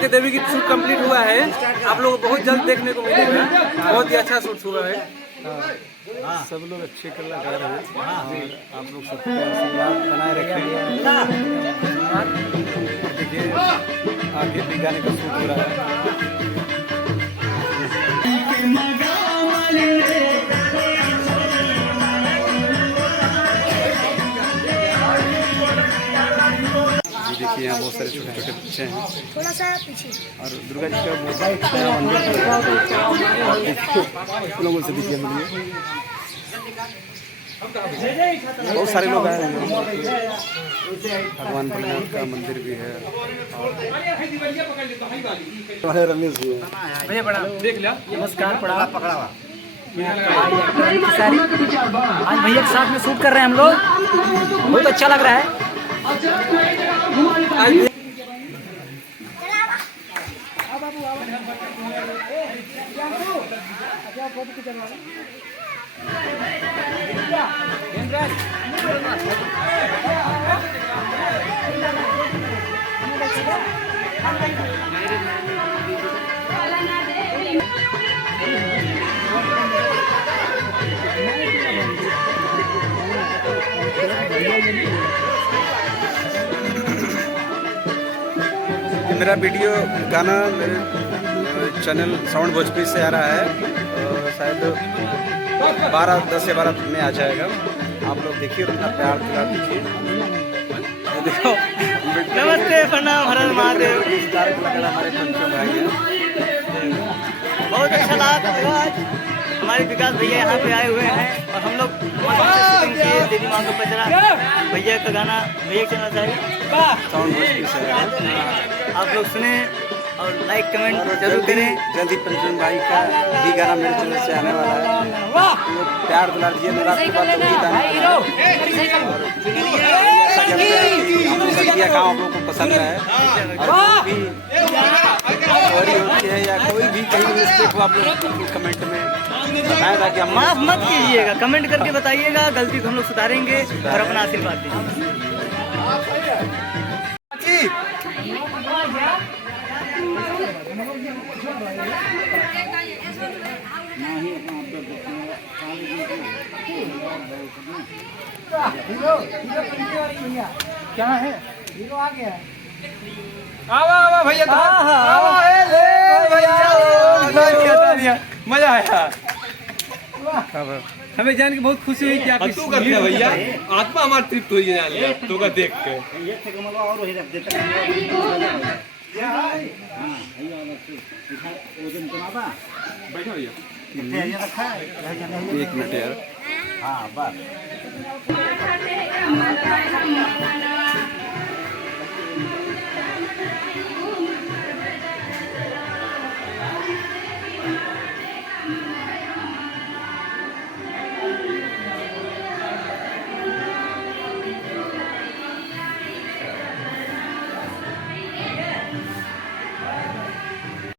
के देवी की shoot complete हुआ है, आप लोग बहुत जल्द देखने को मिलेगा। बहुत ही अच्छा शूट हुआ है। सब लोग अच्छे कलाकार हैं और आप लोग सबका आशीर्वाद बनाए रखें। देखिए आगे भी गाने का शूट हो रहा है। देखिए यहाँ बहुत सारे छोटे छोटे बच्चे हैं, थोड़ा सा पीछे और दुर्गा जी का बहुत नया मंदिर लोगों से दिखिए मिलिए। बहुत सारे लोग आए हैं। भगवान भोलेनाथ का मंदिर भी है। और रमेश जी भैया बड़ा देख लिया। नमस्कार पड़ा पकड़ा आज भैया के साथ में शूट कर रहे हैं हम लोग, बहुत अच्छा लग रहा है। मेरा वीडियो गाना मेरे चैनल साउंड भोजपुरी से आ रहा है, शायद 10 से 12 में आ जाएगा। आप लोग देखिए और अपना प्यार दिला दीजिए। देखो नमस्ते प्रणाम हर हर महादेव। हमारे पंचम भाई हैं। बहुत अच्छा लगा आज हमारे विकास भैया यहाँ पे आए हुए हैं और हम लोग शूटिंग किए देवी माँ का पचरा। भैया का गाना भैया चलना चाहिए साउंड भोजपुरी से आ रहा है। आप लोग सुने और लाइक कमेंट जरूर करें। जल्दी पंचम भाई का भी गाना मेरे चैनल से आने वाला है। तो प्यार दिला दीजिए। मेरा आपके पास काम आप लोगों को पसंद है और कोई भी होती है या कोई भी कहीं मिस्टेक हो आप लोग कमेंट में बताएं ताकि हम माफ मत कीजिएगा, कमेंट करके बताइएगा, गलती को हम लोग सुधारेंगे और अपना आशीर्वाद दीजिए। क्या है हीरो आ गया। आवा भैया भैया मजा आया। हमें जान के बहुत खुशी हुई कि आप तू कर दिया भैया। आत्मा हमारी तृप्त हुई जान लिया तू का देख के। बैठो भैया 1 मिनट यार। हाँ बस